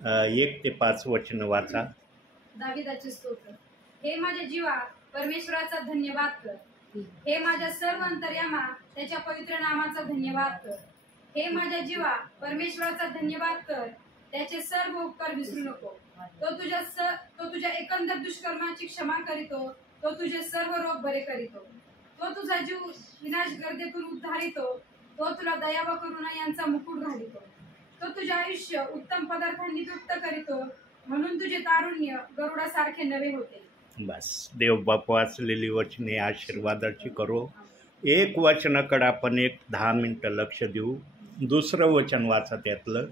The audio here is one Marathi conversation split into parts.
1 ते 5 वचन वाचा. दाविदाचे स्तोत्र. हे माझ्या जीवा परमेश्वराचा धन्यवाद कर. हे माझ्या सर्व अंतर्यामा त्याच्या पवित्र नामाचा धन्यवाद कर. हे माझ्या जीवा परमेश्वराचा धन्यवाद कर. त्याचे सर्व उपकार विसरू नको. तो तुझ्या एकंदर दुष्कर्माची क्षमा करीतो. तो तुझे सर्व रोग बरे करीतो. तो तुझा जीव विनाश गर्दीतून उद्धारितो. तो तुला दया व करुणा यांचा मुकुट घालितो. तो तुझे आयुष्य उत्तम पदार्थांनी तृप्त करीतो. म्हणून तुझे तारुण्य गरुडासारखे नवे होते. बस, देव बाप वाचलेली वचने आशीर्वादाची करो. एक वचनाकडे आपण 10 मिनिटं लक्ष देऊ. दुसरं वचन वाचा त्यातलं.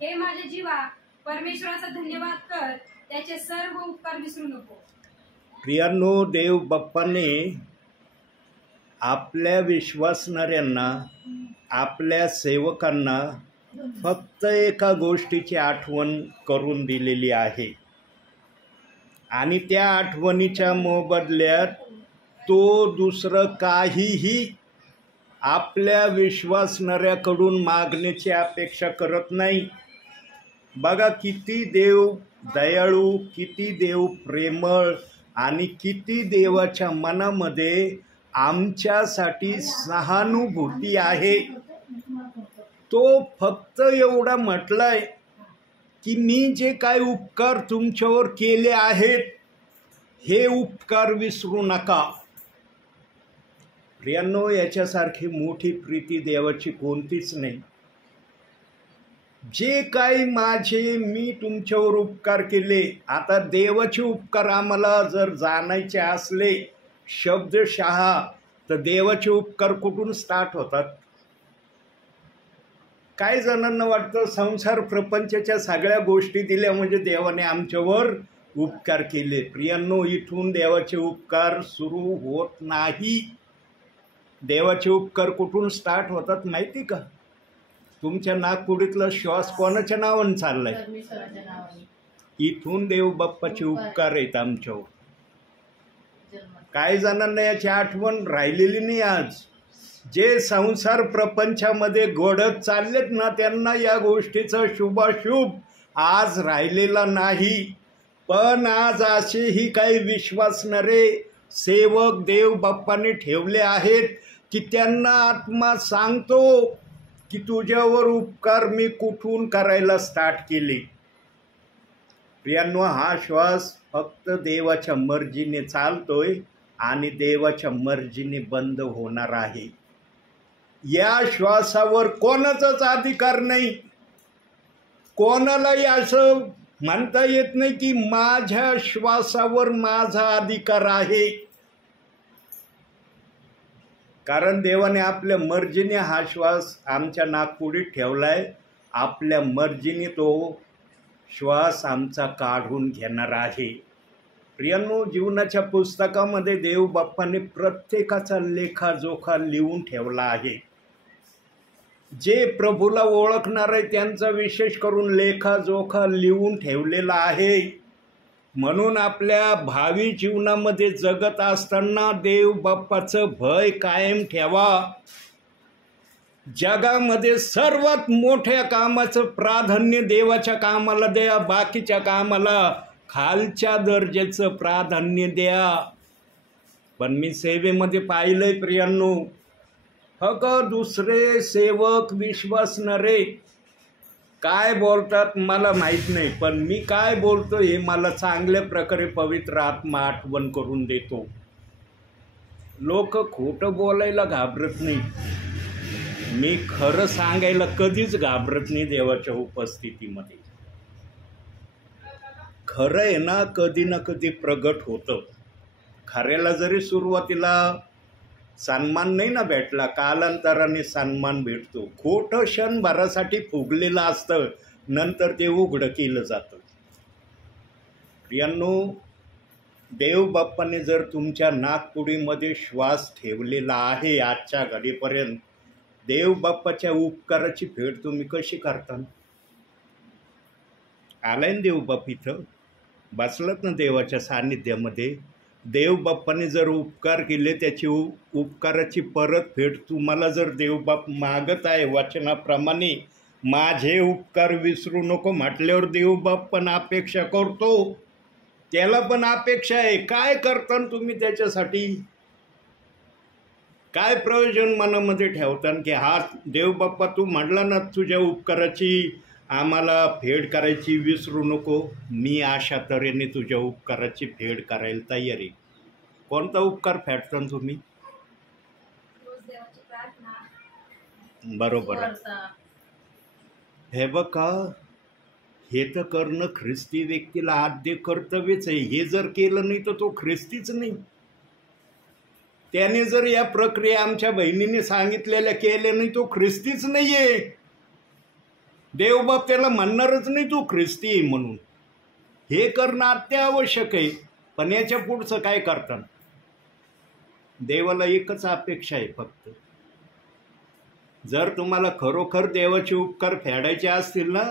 हे माझे जीवा परमेश्वराचा धन्यवाद कर. त्याचे सर्व उपकार विसरू नको. प्रियांनो, देव बाप्पाने आपल्या विश्वासणाऱ्यांना, आपल्या सेवकांना फक्त एका गोष्टीची आठवण करून दिलेली आहे आणि त्या आठवणीच्या मोबदल्यात तो दुसरं काहीही आपल्या विश्वासणाऱ्याकडून मागण्याची अपेक्षा करत नाही. बघा किती देव दयाळू, किती देव प्रेमळ आणि किती देवाच्या मनामध्ये आमच्यासाठी सहानुभूती आहे. तो फक्त एवढा म्हटलाय की मी जे काही उपकार तुमच्यावर केले आहेत हे उपकार विसरू नका. प्रियांनो, याच्यासारखी मोठी प्रीती देवाची कोणतीच नाही. जे काही मी तुमच्यावर उपकार केले, आता देवाचे उपकार आम्हाला जर जाणायचे असले शब्दशः, तर देवाचे उपकार कुठून स्टार्ट होतात? काही जणांना वाटतं संसार प्रपंचाच्या सगळ्या गोष्टी दिल्या म्हणजे देवाने आमच्यावर उपकार केले. प्रियांनो, इथून देवाचे उपकार सुरू होत नाही. देवाचे उपकार कुठून स्टार्ट होतात माहिती का? तुमच्या नाकपुडीतला श्वास कोणाच्या नावाने चाललाय? इथून देव बाप्पाचे उपकार आहेत आमच्यावर. काही जणांना याची आठवण राहिलेली नाही. आज जे संसार प्रपंचामध्ये घडत चाललेत ना, त्यांना या गोष्टीचा शुभाशुभ आज राहिलेला नाही. पण आज असेही काही विश्वासणारे सेवक देव बाप्पाने ठेवले आहेत की त्यांना आत्मा सांगतो की तुझ्यावर उपकार मी कुठून करायला स्टार्ट केले. प्रियांनो, हा श्वास फक्त देवाच्या मर्जीने चालतोय आणि देवाच्या मर्जीने बंद होणार आहे. या श्वासावर कोणाचाच अधिकार नाही. कोणालाही असं म्हणता येत नाही की माझ्या श्वासावर माझा अधिकार आहे. कारण देवाने आपल्या मर्जीने हा श्वास आमच्या नाकपुडीत ठेवलाय. आपल्या मर्जीने तो श्वास आमचा काढून घेणार आहे. प्रियांनो, जीवनाच्या पुस्तकामध्ये देव बाप्पाने प्रत्येकाचा लेखाजोखा लिहून ठेवला आहे. जे प्रभूला ओळखणार आहे त्यांचा विशेष करून लेखाजोखा लिहून ठेवलेला आहे. म्हणून आपल्या भावी जीवनामध्ये जगत असताना देव बाप्पाचं भय कायम ठेवा. जगामध्ये सर्वात मोठ्या कामाचं प्राधान्य देवाच्या कामाला द्या. बाकीच्या कामाला खालच्या दर्जाचं प्राधान्य द्या. पण मी सेवेमध्ये पाहिलंय प्रियांनो, दुसरे सेवक विश्वासणारे काय बोलतात मला माहीत नाही, पण मी काय बोलतो हे मला चांगल्या प्रकारे पवित्र आत्मा आठवण करून देतो. लोक खोटं बोलायला घाबरत नाही. मी खरं सांगायला कधीच घाबरत नाही. देवाच्या उपस्थितीमध्ये खरं आहे ना कधी प्रगट होतं. खऱ्याला जरी सुरुवातीला सन्मान नाही ना भेटला, कालांतराने सन्मान भेटतो. खोटं क्षणभरासाठी फुगलेलं असतं, नंतर ते उघडं केलं जातं. प्रियांनो, देव बाप्पाने जर तुमच्या नाकपुडीमध्ये श्वास ठेवलेला आहे आजच्या घडीपर्यंत, देव बाप्पाच्या उपकाराची फेड तुम्ही कशी करता? आलाय ना देव बाप, इथं बसलात ना देवाच्या सान्निध्यामध्ये. देव बाप्पाने जर उपकार केले त्याची उपकाराची परतफेड तुम्हाला जर देवबाप मागत आहे वचनाप्रमाणे, माझे उपकार विसरू नको म्हटल्यावर देवबाप पण अपेक्षा करतो, त्याला पण अपेक्षा आहे. काय करता तुम्ही त्याच्यासाठी? काय प्रयोजन मनामध्ये ठेवतान की हा देवबाप्पा तू म्हटला ना तुझ्या उपकाराची आम्हाला फेड करायची विसरू नको, मी अशा तऱ्हेने तुझ्या उपकाराची फेड करायला तयार आहे. कोणता उपकार फेडता तुम्ही? रोज देवाची प्रार्थना. बरोबर आहे. हे बघा, हे तर करणं ख्रिस्ती व्यक्तीला आद्य कर्तव्यच आहे. हे जर केलं नाही तर तो ख्रिस्तीच नाही. त्याने जर या प्रक्रिया आमच्या बहिणीने सांगितलेल्या केल्या नाही तो ख्रिस्तीच नाही आहे. देवबाप त्याला म्हणणारच नाही तू ख्रिस्ती आहे म्हणून. हे करणं अत्यावश्यक आहे. पण याच्या पुढचं काय करतात? देवाला एकच अपेक्षा आहे फक्त, जर तुम्हाला खरोखर देवाचे उपकार फेडायचे असतील ना,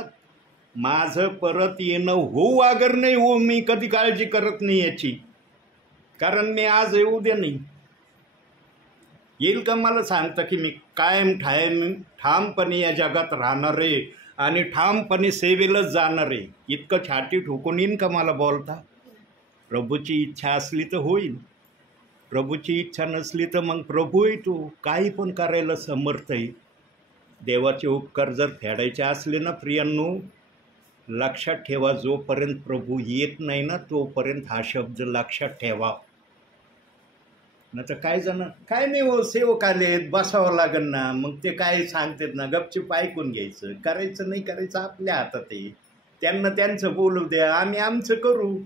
माझं परत येणं होऊ अगर नाही हो, मी कधी काळजी करत नाही याची. कारण मी आज येऊ दे नाही येईल का मला सांगता की मी कायम ठामपणे या जगात राहणार आहे आणि ठामपणे सेवेलाच जाणार आहे. इतकं छाती ठोकून येईन का मला बोलता? प्रभूची इच्छा असली तर होईल, प्रभूची इच्छा नसली तर मग प्रभू आहे तो काही पण करायला समर्थ आहे. देवाचे उपकार जर फेडायचे असले ना प्रियांनो, लक्षात ठेवा, जोपर्यंत प्रभू येत नाही ना तोपर्यंत हा शब्द लक्षात ठेवा. न तर काय जण काय नाही हो, सेवक आलेत बसावं लागेल ना, मग ते काय सांगतात ना गपचूप ऐकून घ्यायचं. करायचं नाही करायचं आपल्या हातात आहे. त्यांना त्यांचं बोलू द्या, आम्ही आमचं करू.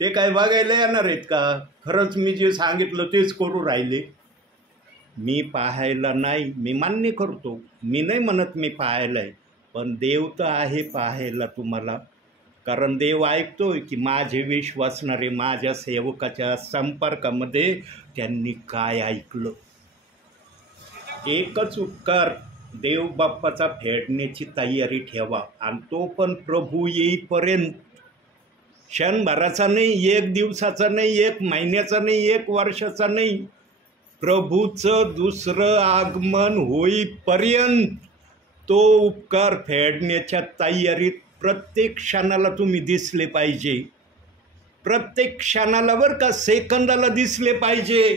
ते काय बघायला येणार आहेत का? खरंच मी जे सांगितलं तेच करू राहिले? मी पाहायला नाही, मी मान्य करतो, मी नाही म्हणत मी पाहायला आहे, पण देव तर आहे पाहायला तुम्हाला. कारण देव ऐकतोय की माझे विश्वासणारे माझ्या सेवकाच्या संपर्कामध्ये त्यांनी काय ऐकलं. एकच उपकार देव बाप्पाचा फेडण्याची तयारी ठेवा, आणि तो पण प्रभू येईपर्यंत. क्षणभराचा नाही, एक दिवसाचा नाही, एक महिन्याचा नाही, एक वर्षाचा नाही, प्रभूचं दुसरं आगमन होईपर्यंत तो उपकार फेडण्याच्या तयारीत प्रत्येक क्षणाला तुम्ही दिसले पाहिजे. प्रत्येक क्षणाला बरं का, सेकंदाला दिसले पाहिजे.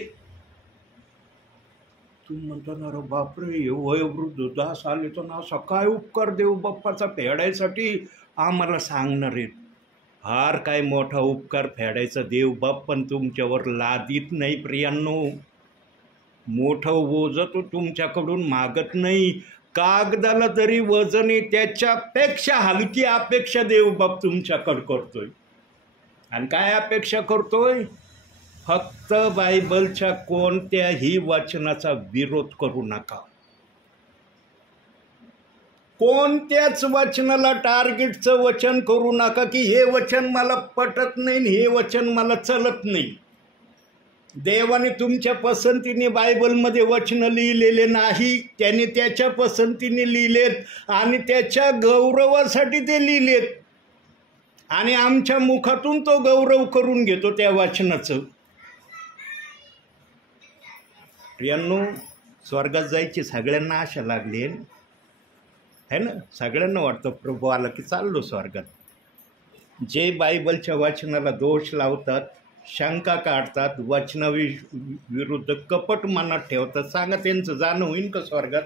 तुम्ही म्हणता ना रे बापरे, वयोवृद्ध दास आले तर ना असा काय उपकार देव बाप्पाचा फेडायसाठी आम्हाला सांगणार आहेत. फार काय मोठा उपकार फेडायचा देव बाप पण तुमच्यावर लादीत नाही प्रियांनो. मोठं ओझं तो तुमच्याकडून मागत नाही. कागदाला तरी वजन आहे त्याच्यापेक्षा हलकी अपेक्षा देवबाप तुमच्याकडं करतोय. आणि काय अपेक्षा करतोय? फक्त बायबलच्या कोणत्याही वचनाचा विरोध करू नका. कोणत्याच वचनाला टार्गेटचं वचन करू नका की हे वचन मला पटत नाही, हे वचन मला चलत नाही. देवाने तुमच्या पसंतीने बायबलमध्ये वचनं लिहिलेले नाही, त्याने त्याच्या पसंतीने लिहिलेत आणि त्याच्या गौरवासाठी ते लिहिलेत. आणि आमच्या मुखातून तो गौरव करून घेतो त्या वचनाचं. प्रियांनो, स्वर्गात जायची सगळ्यांना आशा लागली आहे ना. सगळ्यांना वाटतं प्रभू आला की चाललो स्वर्गात. जे बायबलच्या वचनाला दोष लावतात, शंका काढतात, वचनाविरुद्ध कपट मनात ठेवतात, सांगा त्यांचं जाणं होईल का स्वर्गात?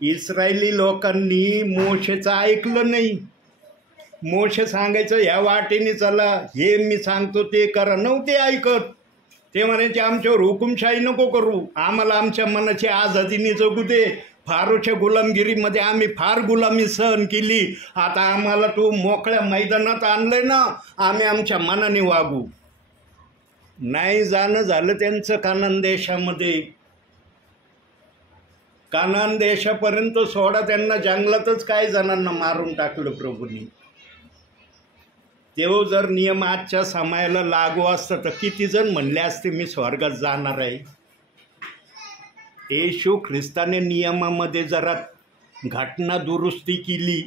इस्रायली लोकांनी मोशेचं ऐकलं नाही. मोशे सांगायचं ह्या वाटेने चला, हे मी सांगतो ते करा, नव्हते ऐकत. ते म्हणायचे आमच्यावर हुकुमशाही नको करू, आम्हाला आमच्या मनाची आझादीने जगू दे. फारोच्या गुलामगिरीमध्ये आम्ही फार गुलामी सहन केली, आता आम्हाला तू मोकळ्या मैदानात आणलंय ना, आम्ही आमच्या मनाने वागू. नाही जाणं झालं त्यांचं कानान देशामध्ये. कानान देशापर्यंत सोडा, त्यांना जंगलातच काही जणांना मारून टाकलं प्रभूंनी. तेव्हा जर नियम आजच्या समयाला लागू असतं तर किती जण म्हणले असते मी स्वर्गात जाणार आहे. येशू ख्रिस्ताने नियमामध्ये जरा घटना दुरुस्ती केली.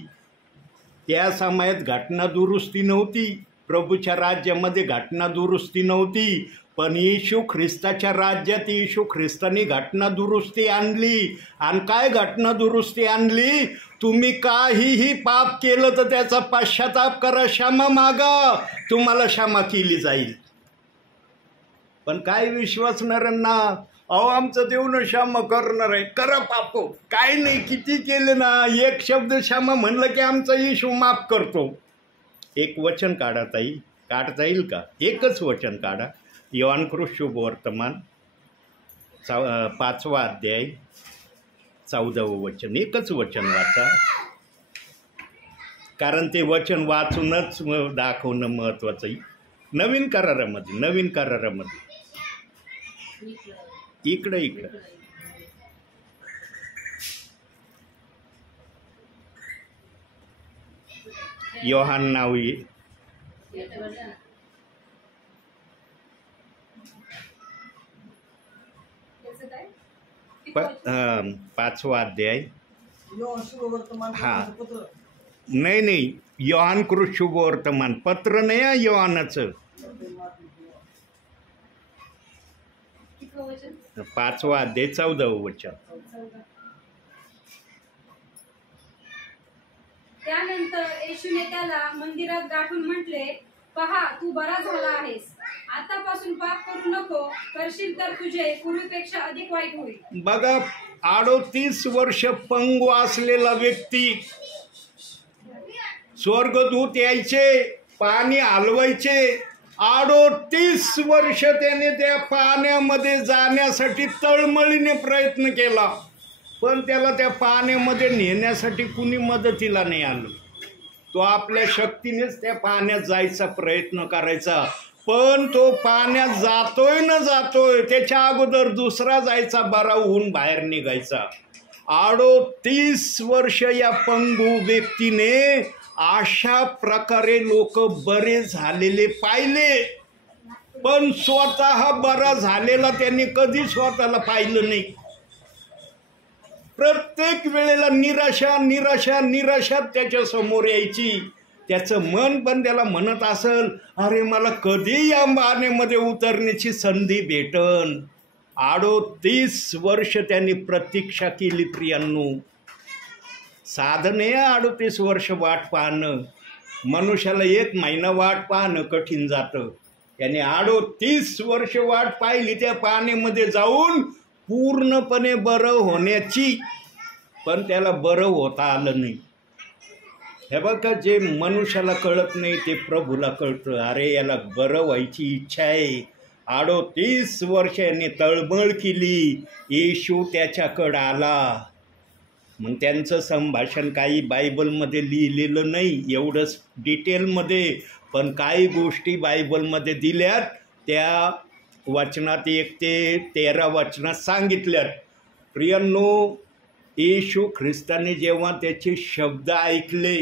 त्या समयात घटना दुरुस्ती नव्हती, प्रभूच्या राज्यामध्ये घटना दुरुस्ती नव्हती. पण येशू ख्रिस्ताच्या राज्यात येशू ख्रिस्तानी घटना दुरुस्ती आणली. आणि काय घटना दुरुस्ती आणली? तुम्ही काहीही पाप केलं तर त्याचा पश्चाताप करा, क्षमा मागा, तुम्हाला क्षमा केली जाईल. पण काय विश्वासणाऱ्यांना, अहो आमचं देव न क्षमा करणार आहे, करा पाप, काय नाही, किती केले ना, एक शब्द क्षमा म्हणलं की आमचा येशू माफ करतो. एक वचन काढता येईल का? एकच वचन काढा. योहानकृत शुभवर्तमान 5वा अध्याय 14वं वचन. एकच वचन वाचा, कारण ते वचन वाचूनच दाखवणं महत्वाचं आहे. नवीन करारामध्ये इकडं योहान नाव आहे. 5वा अध्याय. हा नाही, योहानकृत शुभवर्तमान पत्र नाही आहे योहानाचं. 5वा अध्याय 14वं वचन. त्यानंतर येशूने त्याला मंदिरात गाठून म्हटले, पहा, तू बरा झाला आहेस. आतापासून पाप करू नको, करशील तर तुझे पूर्वीपेक्षा अधिक वाईट होईल. बघा, 38 वर्ष पंगू असलेला व्यक्ती, स्वर्गदूत यायचे, पाणी हलवायचे, 38 वर्ष त्याने त्या पाण्यामध्ये जाण्यासाठी तळमळीने प्रयत्न केला, पण त्याला त्या पाण्यामध्ये नेण्यासाठी कुणी मदतीला नाही आलं. तो आपल्या शक्तीनेच त्या पाण्यात जायचा प्रयत्न करायचा, पण तो पाण्यात जातोय त्याच्या अगोदर दुसरा जायचा, बरा होऊन बाहेर निघायचा. 38 वर्ष या पंगू व्यक्तीने अशा प्रकारे लोक बरे झालेले पाहिले, पण स्वतः बरा झालेला त्यांनी कधी स्वतःला पाहिलं नाही. प्रत्येक वेळेला निराशा त्याच्या समोर यायची. त्याचं मन पण त्याला म्हणत असेल, अरे मला कधी या पाण्यामध्ये उतरण्याची संधी भेटन. 38 वर्ष त्यांनी प्रतीक्षा केली. प्रियांनो, साधन आहे 38 वर्ष वाट पाहणं. मनुष्याला 1 महिना वाट पाहणं कठीण जातं. त्याने 38 वर्ष वाट पाहिली त्या पाण्यामध्ये जाऊन पूर्णपणे बरं होण्याची, पण त्याला बरं होता आलं नाही. हे बघा, जे मनुष्याला कळत नाही ते प्रभूला कळतं. अरे याला बरं व्हायची इच्छा आहे. 38 वर्ष याने तळमळ केली, येशू त्याच्याकडं आला. मग त्यांचं संभाषण काही बायबलमध्ये लिहिलेलं नाही एवढंच डिटेलमध्ये, पण काही गोष्टी बायबलमध्ये दिल्यात, त्या वचनात 1 ते 13 वचनात सांगितल्यात. प्रियांनो, येशू ख्रिस्ताने जेव्हा त्याचे शब्द ऐकले,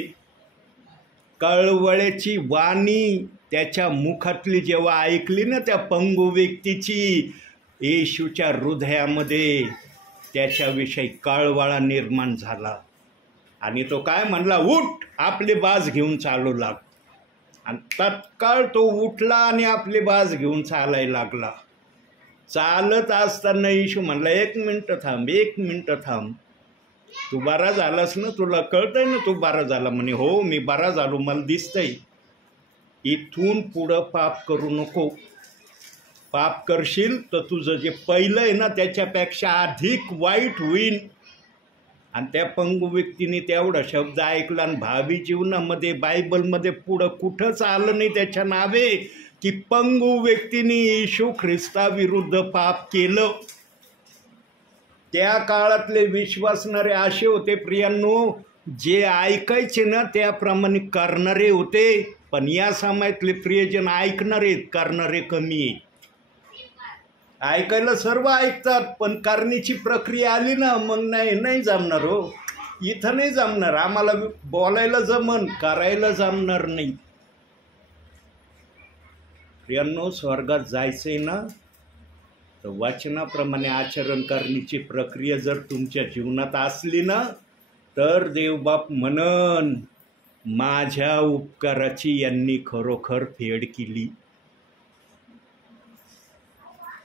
कळवळ्याची वाणी त्याच्या मुखातली जेव्हा ऐकली ना त्या पंगू व्यक्तीची, येशूच्या हृदयामध्ये त्याच्याविषयी कळवळा निर्माण झाला. आणि तो काय म्हणला, उठ, आपली बाज घेऊन चालू लाग. आणि तत्काळ तो उठला आणि आपली बाज घेऊन चालायला लागला. चालत असताना येशू म्हणला, 1 मिनिट थांब, तू बरा झालास ना, तुला कळतंय ना तू बरा झाला? म्हणे, हो मी बरा झालो, मला दिसतंय. इथून पुढं पाप करू नको. पाप करशील तर तुझं जे पहिलं आहे ना त्याच्यापेक्षा अधिक वाईट होईल. आणि त्या पंगू व्यक्तीने तेवढा शब्द ऐकला आणि भावी जीवनामध्ये बायबलमध्ये पुढं कुठंच आलं नाही त्याच्या नावे की पंगू व्यक्तीने येशू ख्रिस्ताविरुद्ध पाप केलं. त्या काळातले विश्वासणारे असे होते प्रियांनो, जे ऐकायचे ना त्याप्रमाणे करणारे होते. पण या समाजातले प्रियजन ऐकणारे करणारे कमी आहे. ऐकायला सर्व ऐकतात, पण करण्याची प्रक्रिया आली ना मग नाही जमणार. हो, इथं नाही जमणार, आम्हाला बोलायला जमन, करायला जमणार नाही. प्रियांनो, स्वर्गात जायचंय ना तर वचनाप्रमाणे आचरण करण्याची प्रक्रिया जर तुमच्या जीवनात असली ना तर देवबाप म्हणन, माझ्या उपकाराची यांनी खरोखर फेड केली.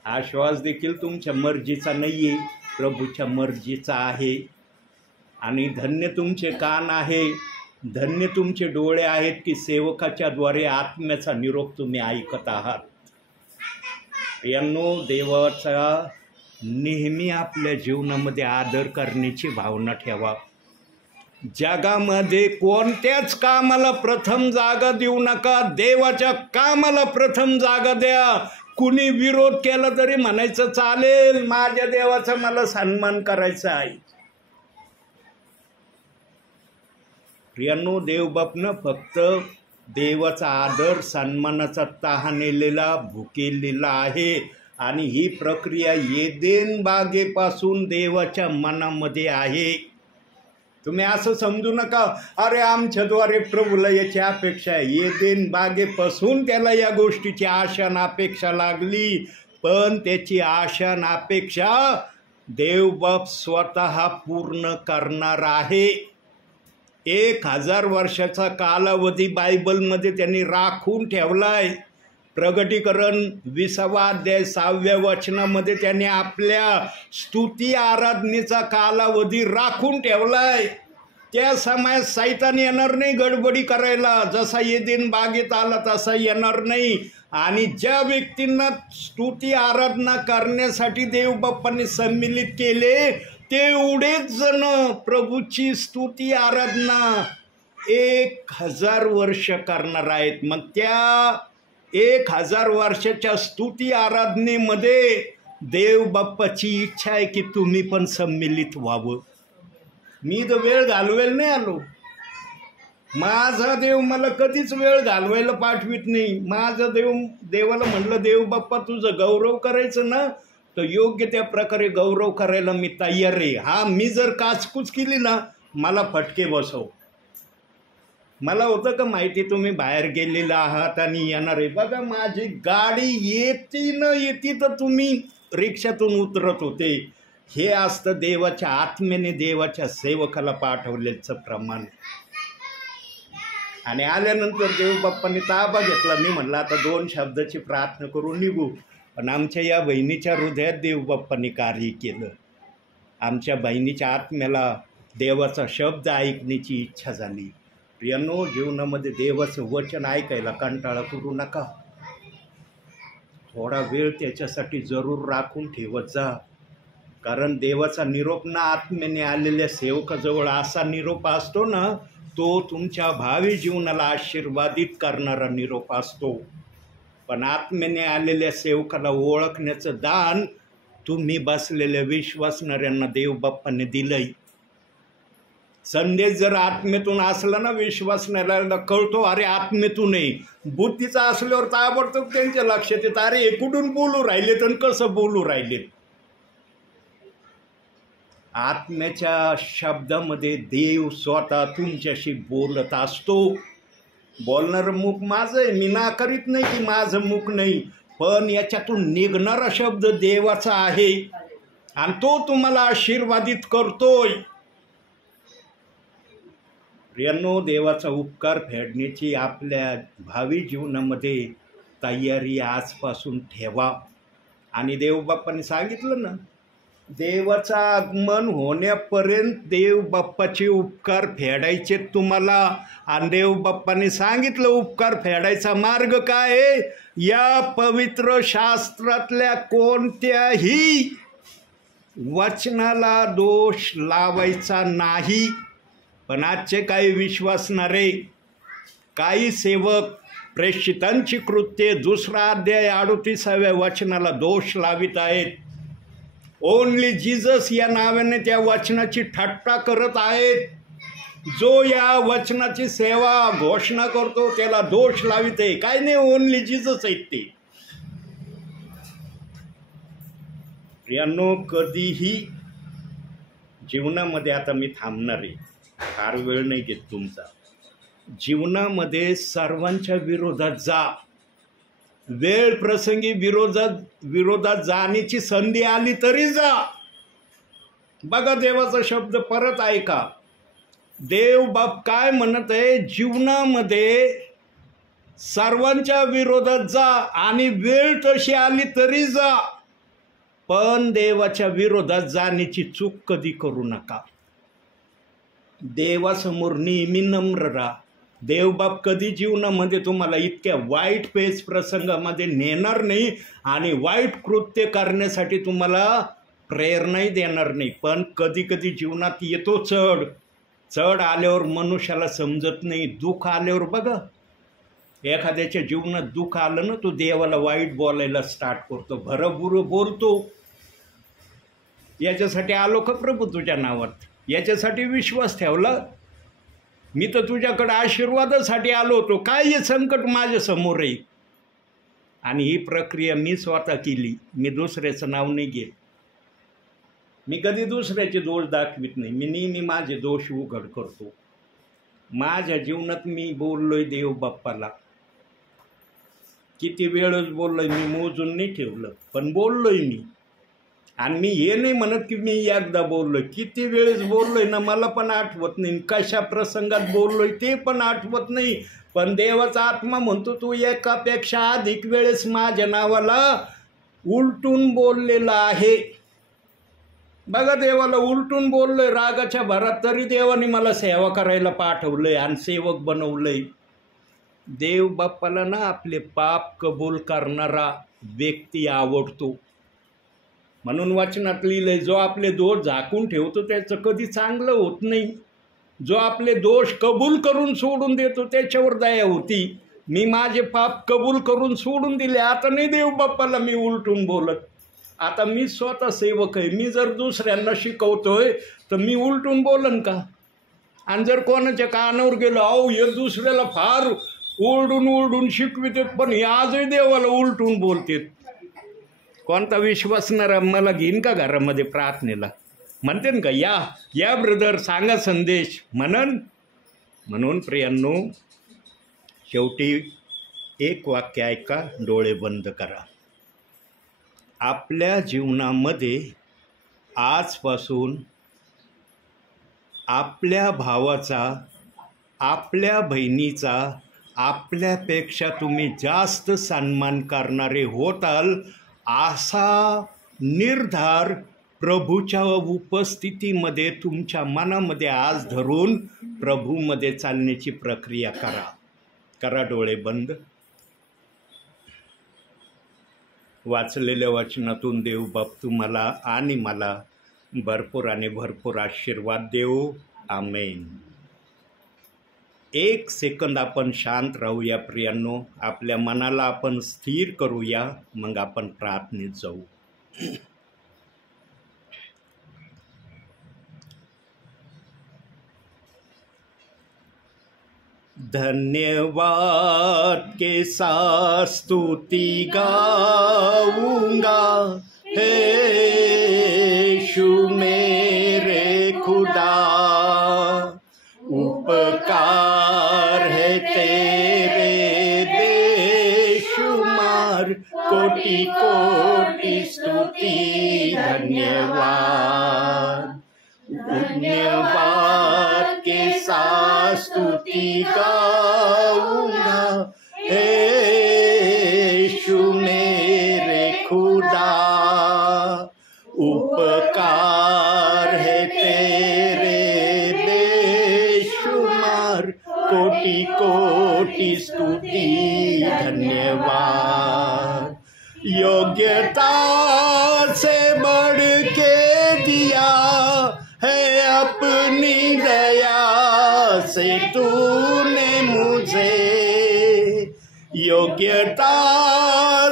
हा श्वास देखील तुमच्या मर्जीचा नाही आहे, प्रभूच्या मर्जीचा आहे. आणि धन्य तुमचे कान आहे, धन्य तुमचे डोळे आहेत की सेवकाच्या द्वारे आत्म्याचा निरोप तुम्ही ऐकत आहात. यांनो, देवाचा नेहमी आपल्या जीवनामध्ये आदर करण्याची भावना ठेवा. जगामध्ये कोणत्याच कामाला प्रथम जागा देऊ नका, देवाच्या कामाला प्रथम जागा द्या. कुणी विरोध केला तरी म्हणायचं चालेल, माझ्या देवाचा मला सन्मान करायचा आहे. प्रियांनो, देवबापनं फक्त देवाचा आदर सन्मानाचा तहानेलेला भुकेलेला आहे. आणि ही प्रक्रिया एदेन बागेपासून देवाच्या मनामध्ये आहे. तुम्ही असं समजू नका, अरे आमच्याद्वारे प्रभूला याची अपेक्षा आहे. एदेन बागेपासून त्याला या गोष्टीची आशा आणि अपेक्षा लागली. पण त्याची आशा आणि अपेक्षा देवबाप स्वतः पूर्ण करणार आहे. 1000 वर्षाचा कालावधी बायबलमध्ये त्यांनी राखून ठेवलाय. प्रगटीकरण 20वा अध्याय 6व्या वचनामध्ये त्यांनी आपल्या स्तुती आराधनेचा कालावधी राखून ठेवलाय. त्या समयात सैतान येणार नाही गडबडी करायला. जसा एदेन बागेत आला तसा येणार नाही. आणि ज्या व्यक्तींना स्तुती आराधना करण्यासाठी देवबाप्पांनी सम्मिलित केले, तेवढेच जण प्रभूची स्तुती आराधना 1000 वर्ष करणार आहेत. मग त्या 1000 वर्षाच्या स्तुती आराधनेमध्ये देवबाप्पाची इच्छा आहे की तुम्ही पण सम्मिलित व्हावं. मी तर वेळ घालवायला नाही आलो. माझा देव मला कधीच वेळ घालवायला पाठवित नाही. माझा देवाला म्हटलं, देवबाप्पा तुझं गौरव करायचं ना, तर योग्य त्या प्रकारे गौरव करायला मी तयार आहे. हा, मी जर काचकूच केली ना, मला फटके बसव. मला होतं का माहिती तुम्ही बाहेर गेलेला आहात आणि येणार आहे. बघा, माझी गाडी येती न येती तर तुम्ही रिक्षातून उतरत होते. हे असतं देवाच्या आत्म्याने देवाच्या सेवकाला पाठवल्याचं प्रमाण. आणि आल्यानंतर देवबाप्पांनी ताबा घेतला. मी म्हटलं आता 2 शब्दाची प्रार्थना करून निघू. पण आमच्या या बहिणीच्या हृदयात देवबाप्पांनी कार्य केलं. आमच्या बहिणीच्या आत्म्याला देवाचा शब्द ऐकण्याची इच्छा झाली. प्रियांनो, जीवनामध्ये देवाचं वचन ऐकायला कंटाळा करू नका. थोडा वेळ त्याच्यासाठी जरूर राखून ठेवत जा. कारण देवाचा निरोप ना आत्म्याने आलेल्या सेवकाजवळ असा निरोप असतो ना, तो तुमच्या भावी जीवनाला आशीर्वादित करणारा निरोप असतो. पण आत्म्याने आलेल्या सेवकाला ओळखण्याचं दान तुम्ही बसलेल्या विश्वासणाऱ्यांना देवबाप्पाने दिलंय. संदेश जर आत्मेतून असला ना, विश्वासणाऱ्याला कळतो अरे आत्मेतून आहे. बुद्धीचा असल्यावर ताबडतोब त्यांच्या लक्षात येतं, अरे हे कुठून बोलू राहिलेत आणि कसं बोलू राहिलेत. आत्म्याच्या शब्दामध्ये देव स्वतः तुमच्याशी बोलत असतो. बोलणारं मुख माझं आहे, मी नाकारित नाही की माझं मुख नाही, पण याच्यातून निघणारा शब्द देवाचा आहे आणि तो तुम्हाला आशीर्वादित करतोय. प्रियांनो, देवाचा उपकार फेडण्याची आपल्या भावी जीवनामध्ये तयारी आजपासून ठेवा. आणि देवबाप्पाने सांगितलं ना, देवाचं आगमन होण्यापर्यंत देवबाप्पाचे उपकार फेडायचे तुम्हाला. आणि देवबाप्पाने सांगितलं उपकार फेडायचा मार्ग काय आहे. या पवित्र शास्त्रातल्या कोणत्याही वचनाला दोष लावायचा नाही. पण आजचे काही विश्वासणारे काही सेवक प्रेषितांची कृत्ये 2 अध्याय 38व्या वचनाला दोष लावित आहेत. ओनली जीसस या नावाने त्या वचनाची थट्टा करत आहेत. जो या वचनाची सेवा घोषणा करतो त्याला दोष लावित आहे. काय नाही, ओनली जीसस आहेत ते. यांनो, कधीही जीवनामध्ये, आता मी थांबणार आहे, फार वेळ नाही घेत तुमचा. जीवनामध्ये सर्वांच्या विरोधात जा. वेळ प्रसंगी विरोधात जाण्याची संधी आली तरी जा. बघा, देवाचा शब्द परत ऐका. देव बाप काय म्हणत आहे, जीवनामध्ये सर्वांच्या विरोधात जा आणि वेळ तशी आली तरी जा. पण देवाच्या विरोधात जाण्याची चूक कधी करू नका. देवासमोर नेहमी नम्र राहा. देवबाप कधी जीवनामध्ये तुम्हाला इतक्या वाईट पेच प्रसंगामध्ये नेणार नाही आणि वाईट कृत्य करण्यासाठी तुम्हाला प्रेरणाही देणार नाही. पण कधी कधी जीवनात येतो चढ आल्यावर मनुष्याला समजत नाही. दुःख आल्यावर बघा, एखाद्याच्या जीवनात दुःख आलं ना, तो देवाला वाईट बोलायला स्टार्ट करतो, भरभुरं बोलतो. याच्यासाठी आलो का प्रभू तुझ्या नावात? याच्यासाठी विश्वास ठेवला? मी तर तुझ्याकडे आशीर्वादासाठी आलो होतो. काय हे संकट माझ्या समोर आहे? आणि ही प्रक्रिया मी स्वतः केली. मी दुसऱ्याचं नाव नाही घे. मी कधी दुसऱ्याचे दोष दाखवित नाही. मी नेहमी माझे दोष उघड करतो. माझ्या जीवनात मी बोललोय देव बाप्पाला, किती वेळच बोललोय, मी मोजून नाही ठेवलं, पण बोललोय मी. आणि मी हे नाही म्हणत की मी एकदा बोललोय, किती वेळेस बोललोय ना मला पण आठवत नाही. कशा प्रसंगात बोललोय ते पण आठवत नाही. पण देवाचा आत्मा म्हणतो तू एकापेक्षा अधिक वेळेस माझ्या नावाला उलटून बोललेला आहे. बघा, देवाला उलटून बोललोय रागाच्या भरात, तरी देवाने मला सेवा करायला पाठवलंय आणि सेवक बनवलंय. देव बाप्पाला ना आपले पाप कबूल करणारा व्यक्ती आवडतो. म्हणून वचनात लिहिलंय, जो आपले दोष झाकून ठेवतो त्याचं कधी चांगलं होत नाही. जो आपले दोष कबूल करून सोडून देतो त्याच्यावर दया होती. मी माझे पाप कबूल करून सोडून दिले. आता नाही देव बाप्पाला मी उलटून बोलत. आता मी स्वतः सेवक आहे. मी जर दुसऱ्यांना शिकवतोय तर मी उलटून बोलन का? आणि जर कोणाच्या कानावर गेलं, अहो हे दुसऱ्याला फार ओरडून शिकवितात, पण हे आजही देवाला उलटून बोलतात, कोणता विश्वासणारा मला घेईन का घरामध्ये प्रार्थनेला? म्हणते ना का, या ब्रदर सांगा संदेश म्हणून प्रियांनो, शेवटी एक वाक्य ऐका, डोळे बंद करा. आपल्या जीवनामध्ये आजपासून आपल्या भावाचा, आपल्या बहिणीचा आपल्यापेक्षा तुम्ही जास्त सन्मान करणारे होताल, असा निर्धार प्रभूच्या उपस्थितीमध्ये तुमच्या मनामध्ये आज धरून प्रभूमध्ये चालण्याची प्रक्रिया करा. डोळे बंद. वाचलेल्या वचनातून देवबाप तुम्हाला आणि मला भरपूर आणि भरपूर आशीर्वाद देऊ. आमेन. एक सेकंद आपण शांत राहूया प्रियांनो. आपल्या मनाला आपण स्थिर करूया, मग आपण प्रार्थनेत जाऊ. धन्यवाद के साथ स्तुति गाऊंगा, हे यीशु मेरे खुदा, उपकार है तेरे बेशुमार, कोटि कोटि स्तुति धन्यवाद. धन्यवाद के साथ स्तुति गाऊंगा, हे यीशु मेरे खुदा, उपकार है तेरे बेशुमार, कोटि कोटि स्तुति धन्यवाद. योग्यता से बढ़ के दिया है अपनी दया से तूने मुझे, योग्यता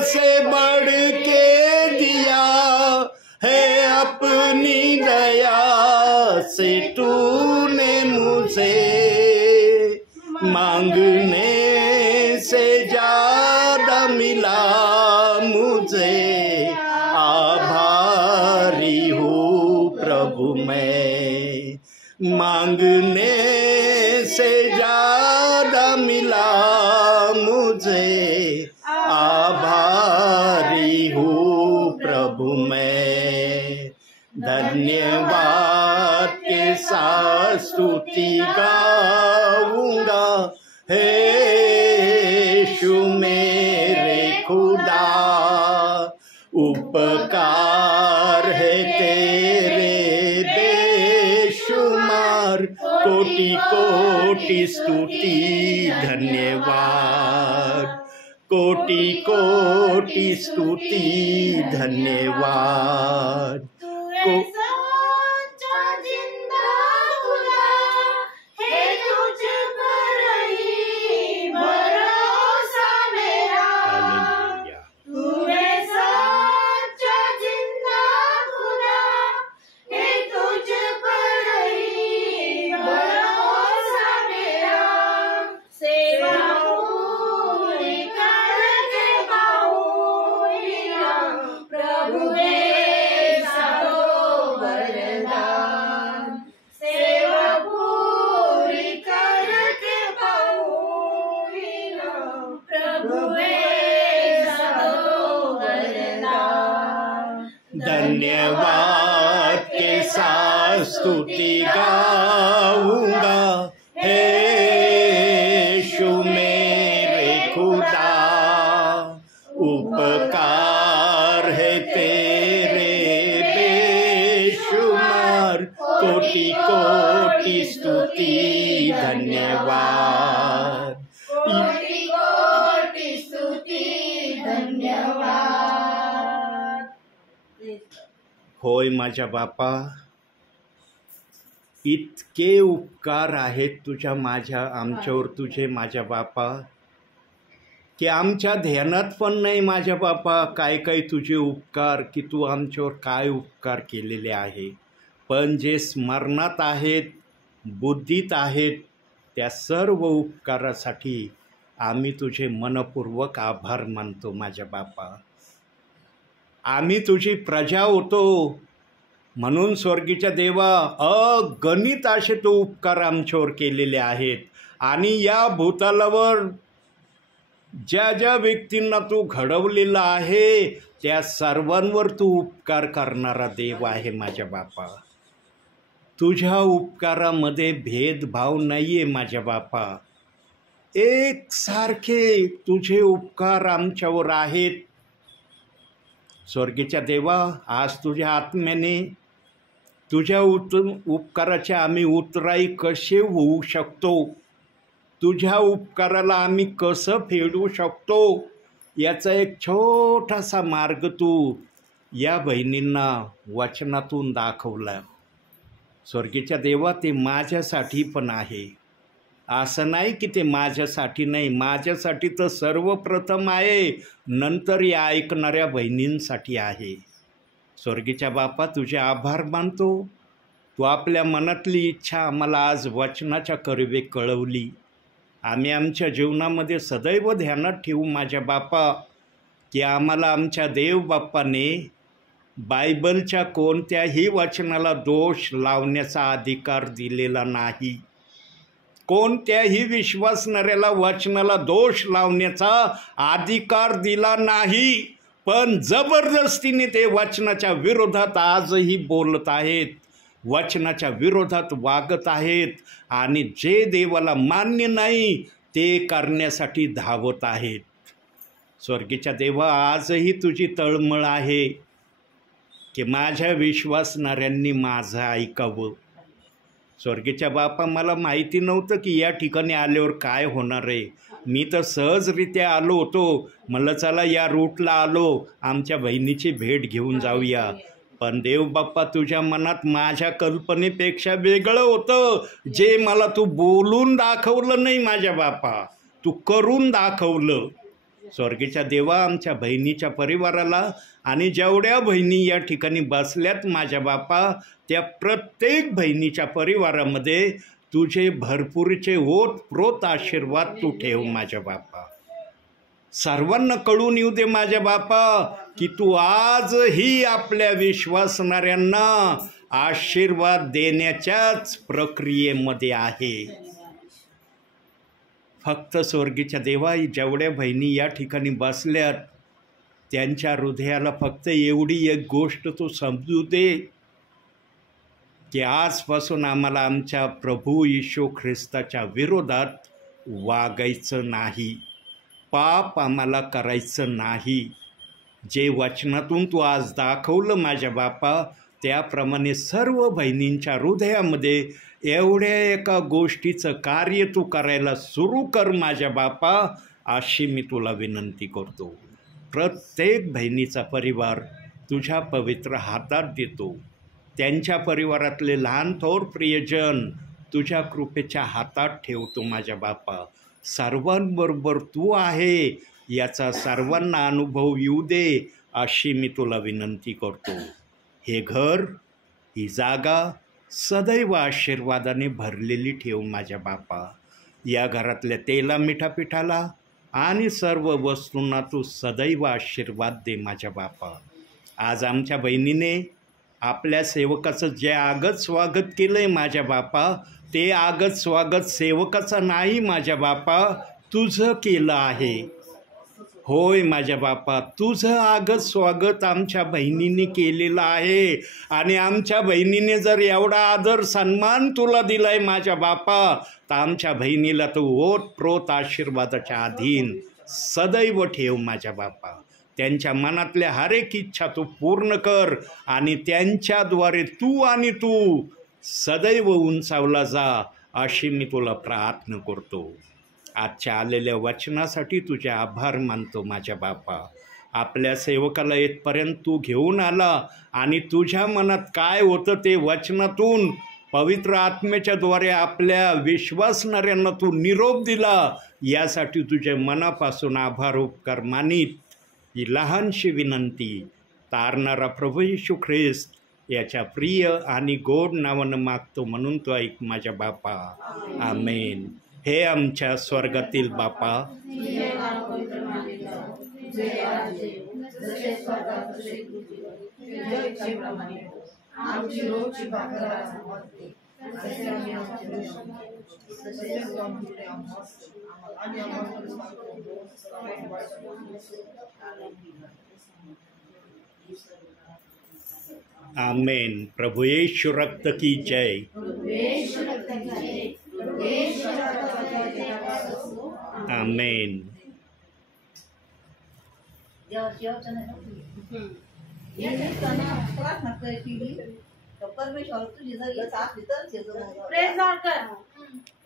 से बढ़ के दिया है अपनी दया से तूने मुझे, मांगने से ज्यादा मिला मुझे, आभारी हूँ प्रभु मैं, मांगने से ज्यादा मिला मुझे, आभारी हूँ प्रभु मैं. धन्यवाद के साथ स्तुति गाऊंगा, हे यीशु मेरे खुदा, उपकार कोटी कोटी स्तुती धन्यवाद, कोटी कोटी स्तुती धन्यवाद। धन्यवाद के साथ स्तुति गाऊंगा, हे यीशु मेरे खुदा, उपकार है तेरे बेशुमार, कोटि कोटि स्तुति धन्यवाद, कोटि कोटि स्तुति धन्यवाद। होय माझ्या बापा, इतके उपकार आहेत तुझ्या माझ्या आमच्यावर तुझे माझ्या बापा, की आमच्या ध्यानात पण नाही माझ्या बापा काय काय तुझे उपकार, की तू आमच्यावर काय उपकार केलेले आहे। पण जे स्मरणात आहेत, बुद्धीत आहेत, त्या सर्व उपकारासाठी आम्ही तुझे मनपूर्वक आभार मानतो माझ्या बापा। आम्ही तुझी प्रजा होतो म्हणून स्वर्गीच्या देवा अगणित असे तो उपकार आमच्यावर केलेले आहेत। आणि या भूतलावर ज्या ज्या व्यक्तींना तू घडवलेला आहे त्या सर्वांवर तू उपकार करणारा देव आहे माझ्या बापा। तुझ्या उपकारामध्ये भेदभाव नाही आहे माझ्या बापा, एक सारखे तुझे उपकार आमच्यावर आहेत। स्वर्गीच्या देवा, आज तुझ्या आत्म्याने तुझ्या उपकाराचे आम्ही उतराई कसे होऊ शकतो, तुझ्या उपकाराला आम्ही कसं फेडू शकतो, याचा एक छोटासा मार्ग तू या बहिणींना वचनातून दाखवला। स्वर्गीच्या देवा, ते माझ्यासाठी पण आहे, असं नाही की ते माझ्यासाठी नाही, माझ्यासाठी तर सर्वप्रथम आहे, नंतर या ऐकणाऱ्या बहिणींसाठी आहे। स्वर्गीच्या बापा, तुझे आभार मानतो, तू आपल्या मनातली इच्छा आम्हाला आज वचनाच्या करवे कळवली। आम्ही आमच्या जीवनामध्ये सदैव ध्यानात ठेवू माझ्या बापा, की आम्हाला आमच्या देव बाप्पाने बायबलच्या कोणत्याही वचनाला दोष लावण्याचा अधिकार दिलेला नाही। कोणत्याही विश्वासणाऱ्याला वचनाला दोष लावण्याचा अधिकार दिला नाही, पण जबरदस्तीने ते वचनाच्या विरोधात आजही बोलत आहेत, वचनाच्या विरोधात वागत आहेत आणि जे देवाला मान्य नाही ते करण्यासाठी धावत आहेत। स्वर्गीच्या देवा, आजही तुझी तळमळ आहे की माझ्या विश्वासणाऱ्यांनी माझं ऐकावं। स्वर्गीच्या बापा, मला माहिती नव्हतं की या ठिकाणी आल्यावर काय होणार आहे। मी तर सहजरित्या आलो होतो, मला चला या रूटला आलो, आमच्या बहिणीची भेट घेऊन जाऊया। पण देव बाप्पा, तुझ्या मनात माझ्या कल्पनेपेक्षा वेगळं होतं, जे मला तू बोलून दाखवलं नाही माझ्या बापा, तू करून दाखवलं। स्वर्गीच्या देवा, आमच्या बहिणीच्या परिवाराला आणि जेवढ्या बहिणी या ठिकाणी बसल्यात माझ्या बापा, त्या प्रत्येक बहिणीच्या परिवारामध्ये तुझे भरपूरचे ओतप्रोत आशीर्वाद तू ठेव माझ्या बापा। सर्वांना कळून येऊ दे माझ्या बापा की तू आजही आपल्या विश्वासणाऱ्यांना आशीर्वाद देण्याच्याच प्रक्रियेमध्ये आहे। फक्त स्वर्गीच्या देवा, जेवढ्या बहिणी या ठिकाणी बसल्यात त्यांच्या हृदयाला फक्त एवढी एक गोष्ट तू समजू दे की आजपासून आम्हाला आमच्या प्रभू येशू ख्रिस्ताच्या विरोधात वागायचं नाही, पाप आम्हाला करायचं नाही। जे वचनातून तू आज दाखवलं माझ्या बापा, त्याप्रमाणे सर्व बहिणींच्या हृदयामध्ये एवढ्या एका गोष्टीचं कार्य तू करायला सुरू कर माझ्या बापा, अशी मी तुला विनंती करतो. प्रत्येक बहिणीचा परिवार तुझ्या पवित्र हातात देतो. त्यांच्या परिवारातले लहान थोर प्रियजन तुझ्या कृपेच्या हातात ठेवतो माझ्या बापा. सर्वांबरोबर तू आहे याचा सर्वांना अनुभव येऊ दे, अशी मी तुला विनंती करतो. हे घर, ही जागा सदैव आशीर्वादाने भरलेली ठेव माझ्या बापा. या घरातल्या तेला मिठापिठाला आणि सर्व वस्तूंना तू सदैव आशीर्वाद दे माझ्या बापा. आज आमच्या बहिणीने आपल्या सेवकाचं जे आगत स्वागत केलं आहे माझ्या बापा, ते आगत स्वागत सेवकाचं नाही माझ्या बापा, तुझं केलं आहे. होय माझ्या बापा, तुझं आगत स्वागत आमच्या बहिणीने केलेलं आहे. आणि आमच्या बहिणीने जर एवढा आदर सन्मान तुला दिला आहे माझ्या बापा, तर आमच्या बहिणीला तू ओतप्रोत आशीर्वादाच्या अधीन सदैव ठेव माझ्या बापा. त्यांच्या मनातल्या हर एक इच्छा तू पूर्ण कर आणि त्यांच्याद्वारे तू सदैव उंचावला जा, अशी मी तुला प्रार्थना करतो. आजच्या आलेल्या वचनासाठी तुझे आभार मानतो माझ्या बापा. आपल्या सेवकाला इथपर्यंत तू घेऊन आला आणि तुझ्या मनात काय होतं ते वचनातून पवित्र आत्म्याच्याद्वारे आपल्या विश्वासणाऱ्यांना तू निरोप दिला, यासाठी तुझे मनापासून आभार उपकार मानित ही लहानशी विनंती तारणारा प्रभू येशू ख्रिस्त याच्या प्रिय आणि गोड नावानं मागतो, म्हणून तो ऐक माझ्या बापा. आमेन. हे आमच्या स्वर्गातील बापा, आमेन. प्रभु येशू रक्त की जय. आमेन. परमेश्वर तुझी जर असली तर